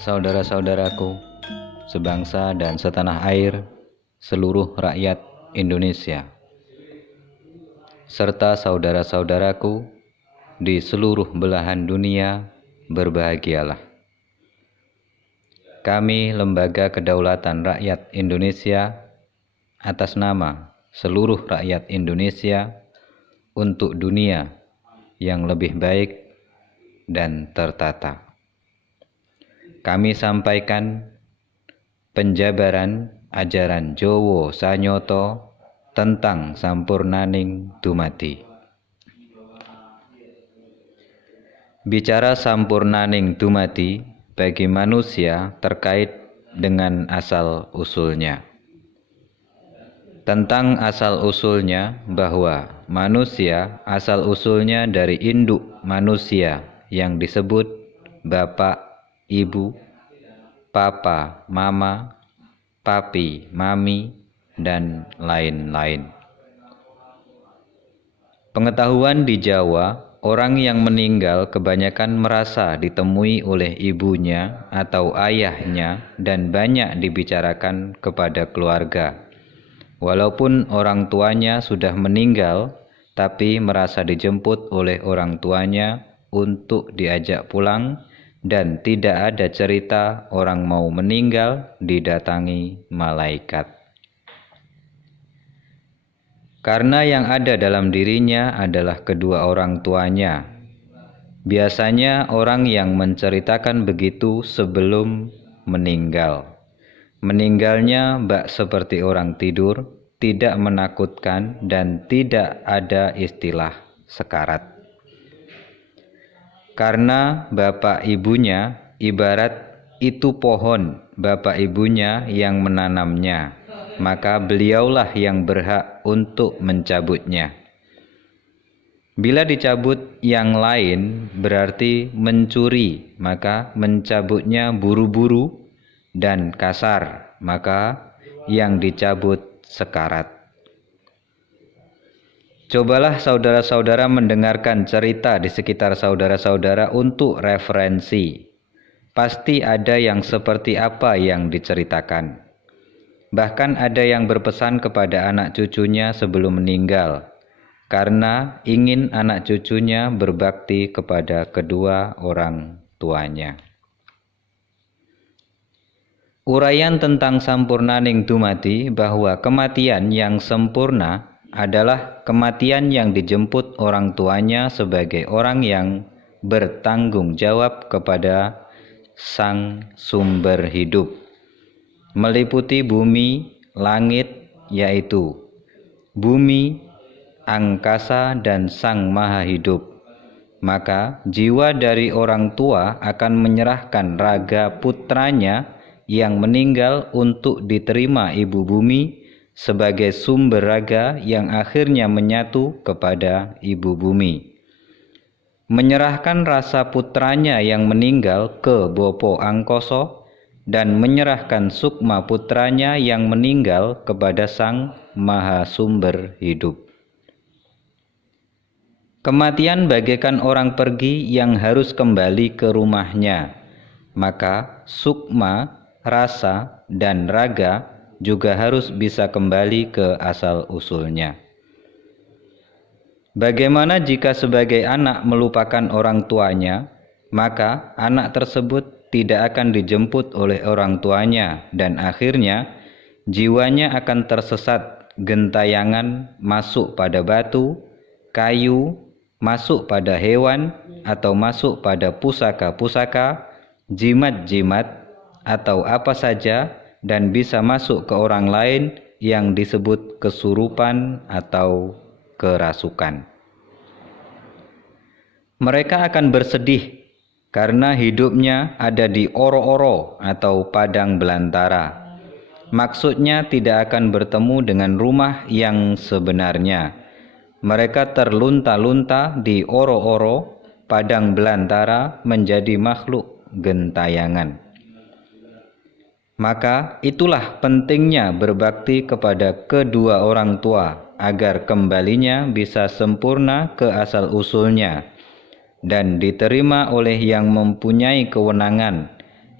Saudara-saudaraku, sebangsa dan setanah air, seluruh rakyat Indonesia, serta saudara-saudaraku di seluruh belahan dunia, berbahagialah. Kami, Lembaga Kedaulatan Rakyat Indonesia, atas nama seluruh rakyat Indonesia untuk dunia yang lebih baik dan tertata, kami sampaikan penjabaran ajaran Jowo Sanyoto tentang sampurnaning dumadi. Bicara sampurnaning dumadi bagi manusia terkait dengan asal-usulnya. Tentang asal-usulnya, bahwa manusia asal-usulnya dari induk manusia yang disebut bapak, ibu, papa, mama, papi, mami, dan lain-lain. Pengetahuan di Jawa, orang yang meninggal kebanyakan merasa ditemui oleh ibunya atau ayahnya dan banyak dibicarakan kepada keluarga. Walaupun orang tuanya sudah meninggal, tapi merasa dijemput oleh orang tuanya untuk diajak pulang, dan tidak ada cerita orang mau meninggal didatangi malaikat. Karena yang ada dalam dirinya adalah kedua orang tuanya. Biasanya orang yang menceritakan begitu sebelum meninggal. Meninggalnya bak seperti orang tidur, tidak menakutkan dan tidak ada istilah sekarat. Karena bapak ibunya ibarat itu pohon bapak ibunya yang menanamnya, maka beliaulah yang berhak untuk mencabutnya. Bila dicabut yang lain berarti mencuri, maka mencabutnya buru-buru dan kasar, maka yang dicabut sekarat. Cobalah saudara-saudara mendengarkan cerita di sekitar saudara-saudara untuk referensi. Pasti ada yang seperti apa yang diceritakan. Bahkan ada yang berpesan kepada anak cucunya sebelum meninggal, karena ingin anak cucunya berbakti kepada kedua orang tuanya. Uraian tentang sampurnaning dumadi, bahwa kematian yang sempurna adalah kematian yang dijemput orang tuanya sebagai orang yang bertanggung jawab kepada sang sumber hidup, meliputi bumi, langit, yaitu bumi, angkasa, dan sang maha hidup. Maka jiwa dari orang tua akan menyerahkan raga putranya yang meninggal untuk diterima ibu bumi sebagai sumber raga yang akhirnya menyatu kepada ibu bumi. Menyerahkan rasa putranya yang meninggal ke Bopo Angkoso dan menyerahkan sukma putranya yang meninggal kepada sang maha sumber hidup. Kematian bagaikan orang pergi yang harus kembali ke rumahnya, maka sukma, rasa, dan raga juga harus bisa kembali ke asal-usulnya. Bagaimana jika sebagai anak melupakan orang tuanya, maka anak tersebut tidak akan dijemput oleh orang tuanya dan akhirnya jiwanya akan tersesat gentayangan masuk pada batu, kayu, masuk pada hewan, atau masuk pada pusaka-pusaka, jimat-jimat, atau apa saja, dan bisa masuk ke orang lain yang disebut kesurupan atau kerasukan. Mereka akan bersedih karena hidupnya ada di oro-oro atau padang belantara. Maksudnya tidak akan bertemu dengan rumah yang sebenarnya. Mereka terlunta-lunta di oro-oro, padang belantara, menjadi makhluk gentayangan. Maka itulah pentingnya berbakti kepada kedua orang tua agar kembalinya bisa sempurna ke asal-usulnya. dan diterima oleh yang mempunyai kewenangan,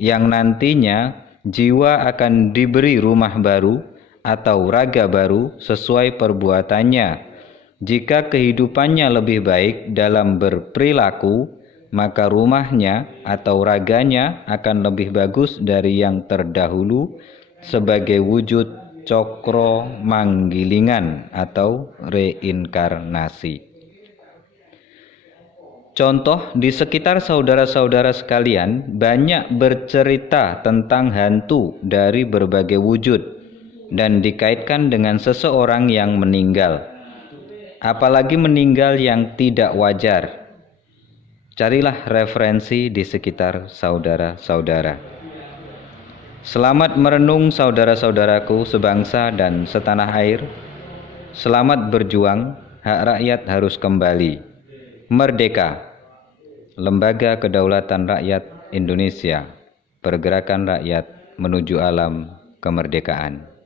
yang nantinya jiwa akan diberi rumah baru atau raga baru sesuai perbuatannya. Jika kehidupannya lebih baik dalam berperilaku, maka rumahnya atau raganya akan lebih bagus dari yang terdahulu sebagai wujud cokro manggilingan atau reinkarnasi. Contoh di sekitar saudara-saudara sekalian banyak bercerita tentang hantu dari berbagai wujud dan dikaitkan dengan seseorang yang meninggal. Apalagi meninggal yang tidak wajar. Carilah referensi di sekitar saudara-saudara. Selamat merenung saudara-saudaraku sebangsa dan setanah air. Selamat berjuang, hak rakyat harus kembali. Merdeka! Lembaga Kedaulatan Rakyat Indonesia. Pergerakan rakyat menuju alam kemerdekaan.